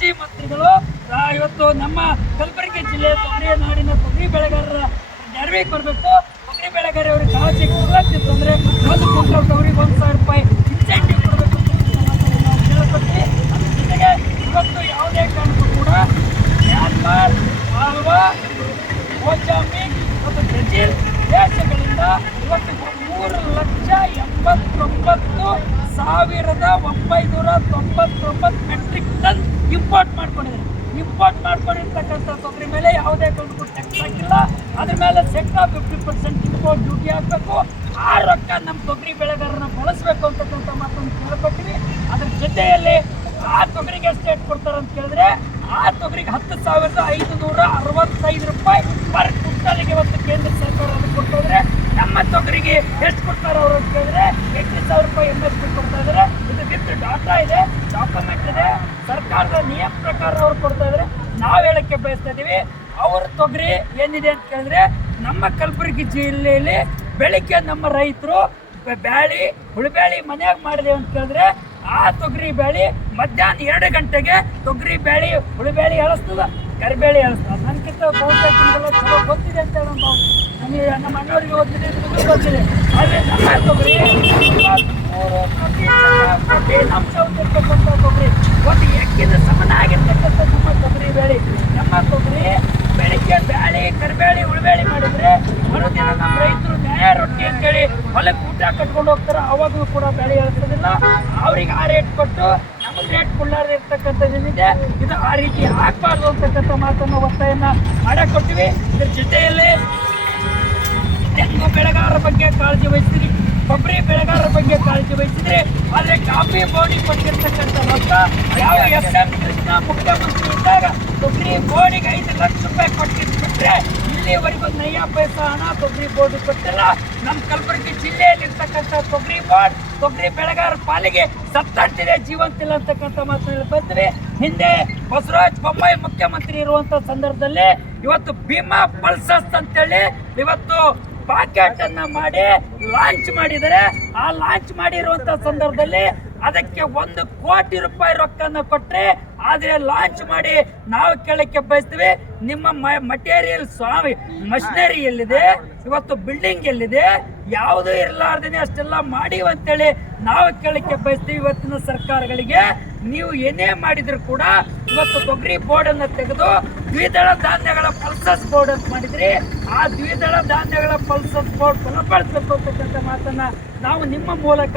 ಕೃಷಿ ಮಂತ್ರಿಗಳು ಇವತ್ತು ನಮ್ಮ ಕಲಬುರಗಿ ಜಿಲ್ಲೆ ತೊಗರಿಯ ನಾಡಿನ ತೊಗರಿ ಬೆಳೆಗಾರರ ನೆರವಿಗೆ ಬರಬೇಕು. ತೊಗರಿ ಬೆಳೆಗಾರರಿಗೆ ಕಾಳಜಿ ಕೊಡಲಾಗ್ತಿತ್ತು ಅಂದರೆ 1 ಕ್ವಿಂಟಲ್ ತೊಗರಿಗೆ 1,000 ರೂಪಾಯಿ ಇನ್ಸೆಂಟಿವ್ ಕೊಡಬೇಕು ಅಂತ ಕೇಳ್ಕೊತೀವಿ. ಅದ್ರ ಜೊತೆಗೆ ಇವತ್ತು ಯಾವುದೇ ಕಾರಣಕ್ಕೂ ಕೂಡ ಮ್ಯಾನ್ಮಾರ್, ಮಾಲ್ವಾ, ಮೊಜಾಂಬಿಕ್ ಮತ್ತು ಬ್ರೆಜಿಲ್ ದೇಶಗಳಿಂದ ಇವತ್ತು 3,89,999 ಮೆಟ್ರಿಕ್ ಟನ್ ಇಂಪೋರ್ಟ್ ಮಾಡ್ಕೊಂಡಿದ್ದಾರೆ. ಇಂಪೋರ್ಟ್ ಮಾಡ್ಕೊಂಡಿರ್ತಕ್ಕಂಥ ತೊಗರಿ ಮೇಲೆ ಯಾವುದೇ ಕಾರಣಕ್ಕೂ ಟ್ಯಾಕ್ಸ್ ಹಾಕಿಲ್ಲ. ಅದ್ರ ಮೇಲೆ ಸೆಕ್ಟರ್ 50% ಇಂಪೋರ್ಟ್ ಡ್ಯೂಟಿ ಹಾಕಬೇಕು. ಆ ರೊಕ್ಕ ನಮ್ಮ ತೊಗರಿ ಬೆಳೆಗಾರರನ್ನ ಬಳಸಬೇಕು ಅಂತಕ್ಕಂಥ ಮಾತನ್ನು ಕೇಳ್ಕೊತೀವಿ. ಅದ್ರ ಜೊತೆಯಲ್ಲಿ ಆ ತೊಗರಿಗೆ ಎಷ್ಟು ರೇಟ್ ಕೊಡ್ತಾರೆ ಅಂತ ಕೇಳಿದ್ರೆ ಆ ತೊಗರಿಗೆ 10,565 ರೂಪಾಯಿ ಪರ್ ಕ್ವಿಂಟಲ್ಗೆ ಇವತ್ತು ಕೇಂದ್ರ ಸರ್ಕಾರ ಅದಕ್ಕೆ ಕೊಡ್ತಾಯಿದ್ರೆ, ನಮ್ಮ ತೊಗರಿಗೆ ಎಷ್ಟು ಕೊಡ್ತಾರೆ ಅವರು ಅಂತ ಕೇಳಿದ್ರೆ 8,000 ರೂಪಾಯಿ MSP ಕೊಡ್ತಾ ಇದ್ದಾರೆ. ಇದು ವಿತ್ ಡಾಟಾ ಇದೆ, ಡಾಕ್ಯುಮೆಂಟ್ ಇದೆ, ಸರ್ಕಾರದ ನಿಯಮ ಪ್ರಕಾರ ಅವ್ರು ಕೊಡ್ತಾ ಇದ್ದಾರೆ. ನಾವು ಹೇಳಕ್ಕೆ ಬಯಸ್ತಾ ಇದ್ದೀವಿ, ಅವ್ರ ತೊಗರಿ ಏನಿದೆ ಅಂತ ಕೇಳಿದ್ರೆ ನಮ್ಮ ಕಲಬುರಗಿ ಜಿಲ್ಲೆಯಲ್ಲಿ ಬೆಳಿಗ್ಗೆ ನಮ್ಮ ರೈತರು ಬ್ಯಾಳಿ ಹುಳುಬ್ಯಾಳಿ ಮನೆಯಾಗ ಮಾಡಿದೆ ಅಂತ ಕೇಳಿದ್ರೆ ಆ ತೊಗರಿ ಬ್ಯಾಳಿ ಮಧ್ಯಾಹ್ನ 2 ಗಂಟೆಗೆ ತೊಗರಿ ಬ್ಯಾಳಿ ಹುಳುಬ್ಯಾಳಿ ಎಳಿಸ್ತದ, ಕರಿಬೇಳಿ ಎಳಿಸ್ತದ. ನನಗಿಂತ ಬಹುತೇಕ ಚಲೋ ಗೊತ್ತಿದೆ ಅಂತ ಹೇಳಿ ನಮಗೆ ನಮ್ಮ ಅಣ್ಣವ್ರಿಗೆ ಗೊತ್ತಿದೆ. ಆದರೆ ನಮ್ಮ ತೊಗರಿ 23 ಅಂಶ ಹೊಂದಿರ್ತಕ್ಕಂಥ ತೊಗರಿ, ಒಂದು ಎಕ್ಕಿದ ಸಮನಾಗಿರ್ತಕ್ಕಂಥ ನಮ್ಮ ತೊಗರಿ ಬೇಳಿ. ನಮ್ಮ ತೊಗರಿ ಬೆಳಿಗ್ಗೆ ಬ್ಯಾಳಿ ಕರಿಬೇಳಿ ಹುಳುಬ್ಯಾಳಿ ಮಾಡಿದರೆ ಮರುದಿನ ನಮ್ಮ ರೈತರು ನ್ಯಾಯ ರೊಟ್ಟಿ ಅಂತೇಳಿ ಹೊಲಕ್ಕೆ ಊಟ ಕಟ್ಕೊಂಡು ಹೋಗ್ತಾರೆ. ಅವಾಗಲೂ ಕೂಡ ಬೆಳೆ ಇಳಿಸೋದಿಲ್ಲ. ಅವ್ರಿಗೆ ಆ ರೇಟ್ ಕೊಟ್ಟು ನಮಗೆ ರೇಟ್ ಕೊಡಲಾರ್ದು ಇರ್ತಕ್ಕಂಥದ್ದೇನಿದೆ ಇದು ಆ ರೀತಿ ಆಗಬಾರ್ದು ಅಂತಕ್ಕಂಥ ಮಾತನ್ನು ಒತ್ತಾಯನ ಮಾಡಕ್ಕೆ ಕೊಟ್ಟಿವಿ. ಇದ್ರ ಜೊತೆಯಲ್ಲಿ ತೆಂಗು ಬೆಳೆಗಾರರ ಬಗ್ಗೆ ಕಾಳಜಿ ವಹಿಸಿದ್ರಿ, ಕೊಬ್ಬರಿ ಬೆಳೆಗಾರರ ಬಗ್ಗೆ ಕಾಳಜಿ ವಹಿಸಿದ್ರಿ. ಆದರೆ ಕಾಫಿ ಬೋರ್ಡಿಗೆ ಕೊಟ್ಟಿರ್ತಕ್ಕಂಥ ರೊಕ್ಕ ಯಾವ SM ಕೃಷ್ಣ ಮುಖ್ಯಮಂತ್ರಿ ಇದ್ದಾಗ ತೊಗರಿ ಬೋರ್ಡಿಗೆ 5 ಲಕ್ಷ ರೂಪಾಯಿ ಕೊಟ್ಟಿದ್ರೆ ಇಲ್ಲಿವರೆಗೂ ನಯ್ಯ ಪೈಸಾ ಹಣ ತೊಗರಿ ಬೋರ್ಡ್ ಕೊಟ್ಟಿಲ್ಲ. ನಮ್ಮ ಕಲಬುರಗಿ ಜಿಲ್ಲೆಯಲ್ಲಿರ್ತಕ್ಕಂಥ ತೊಗರಿ ಬೋರ್ಡ್ ತೊಗರಿ ಬೆಳೆಗಾರರ ಪಾಲಿಗೆ ಸತ್ತಂತಿದೆ, ಜೀವಂತಿಲ್ಲ ಅಂತಕ್ಕಂಥ ಮಾತನ್ನು ಬರ್ತೀವಿ. ಹಿಂದೆ ಬಸವರಾಜ ಬೊಮ್ಮಾಯಿ ಮುಖ್ಯಮಂತ್ರಿ ಇರುವಂಥ ಸಂದರ್ಭದಲ್ಲಿ ಇವತ್ತು ಭೀಮಾ ಪಲ್ಸಸ್ ಅಂತೇಳಿ ಇವತ್ತು ಪಾಕೆಟ್ ಅನ್ನ ಮಾಡಿ ಲಾಂಚ್ ಮಾಡಿದರೆ. ಆ ಲಾಂಚ್ ಮಾಡಿರುವಂತ ಸಂದರ್ಭದಲ್ಲಿ ಅದಕ್ಕೆ 1 ಕೋಟಿ ರೂಪಾಯಿ ರೊಕ್ಕನ ಕೊಟ್ಟರೆ, ಆದರೆ ಲಾಂಚ್ ಮಾಡಿ ನಾವು ಕೇಳಕ್ಕೆ ಬಯಸ್ತೀವಿ, ನಿಮ್ಮ ಮಟೀರಿಯಲ್ ಮಷಿನರಿ ಎಲ್ಲಿದೆ, ಇವತ್ತು ಬಿಲ್ಡಿಂಗ್ ಎಲ್ಲಿದೆ, ಯಾವುದೂ ಇರಲಾರ್ದೇನೆ ಅಷ್ಟೆಲ್ಲ ಮಾಡಿವ ಅಂತೇಳಿ ನಾವು ಕೇಳಕ್ಕೆ ಬಯಸ್ತೀವಿ. ಇವತ್ತಿನ ಸರ್ಕಾರಗಳಿಗೆ ನೀವು ಏನೇ ಮಾಡಿದ್ರು ಕೂಡ ಇವತ್ತು ತೊಗರಿ ಬೋರ್ಡನ್ನು ತೆಗೆದು ದ್ವಿದಳ ಧಾನ್ಯಗಳ ಪಲ್ಸಸ್ ಬೋರ್ಡ್ ಅಂತ ಮಾಡಿದ್ರಿ. ಆ ದ್ವಿದಳ ಧಾನ್ಯಗಳ ಪಲ್ಸಸ್ ಬೋರ್ಡ್ ಬಲಪಡಿಸಬೇಕು ಅಂತಕ್ಕಂಥ ಮಾತನ್ನ ನಾವು ನಿಮ್ಮ ಮೂಲಕ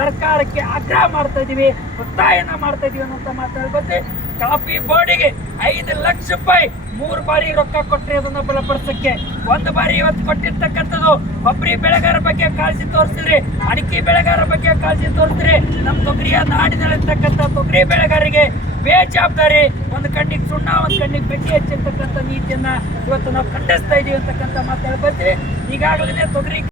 ಸರ್ಕಾರಕ್ಕೆ ಆಗ್ರಹ ಮಾಡ್ತಾ ಇದ್ದೀವಿ, ಒತ್ತಾಯನ ಮಾಡ್ತಾ ಇದೀವಿ ಅನ್ನೋಂಥ ಮಾತಾಡ್ಬೋದು. ಕಾಫಿ ಬೋರ್ಡಿಗೆ 5 ಲಕ್ಷ ರೂಪಾಯಿ 3 ಬಾರಿ ರೊಕ್ಕ ಕೊಟ್ಟರೆ ಅದನ್ನು ಬಲಪಡಿಸಕ್ಕೆ. 1 ಬಾರಿ ಇವತ್ತು ಕೊಟ್ಟಿರ್ತಕ್ಕಂಥದ್ದು ಕೊಬ್ಬರಿ ಬೆಳೆಗಾರರ ಬಗ್ಗೆ ಕಾಳಜಿ ತೋರಿಸಿದ್ರಿ, ಅಡಿಕೆ ಬೆಳೆಗಾರರ ಬಗ್ಗೆ ಕಾಳಜಿ ತೋರಿಸಿದ್ರಿ. ನಮ್ಮ ತೊಗರಿಯ ನಾಡಿನಲ್ಲಿರ್ತಕ್ಕಂಥ ತೊಗರಿ ಬೆಳೆಗಾರರಿಗೆ ಬೇಜವಾಬ್ದಾರಿ, ಒಂದು ಕಣ್ಣಿಗೆ ಸುಣ್ಣ ಒಂದು ಕಣ್ಣಿಗೆ ಬೆಂಕಿ ಹಚ್ಚಿರ್ತಕ್ಕಂಥ ನೀತಿಯನ್ನ ಇವತ್ತು ನಾವು ಖಂಡಿಸ್ತಾ ಇದೀವಿ ಅಂತಕ್ಕಂಥ ಮಾತಾಡ್ಕೊಳ್ತೀವಿ. ಈಗಾಗಲೇ ತೊಗರಿ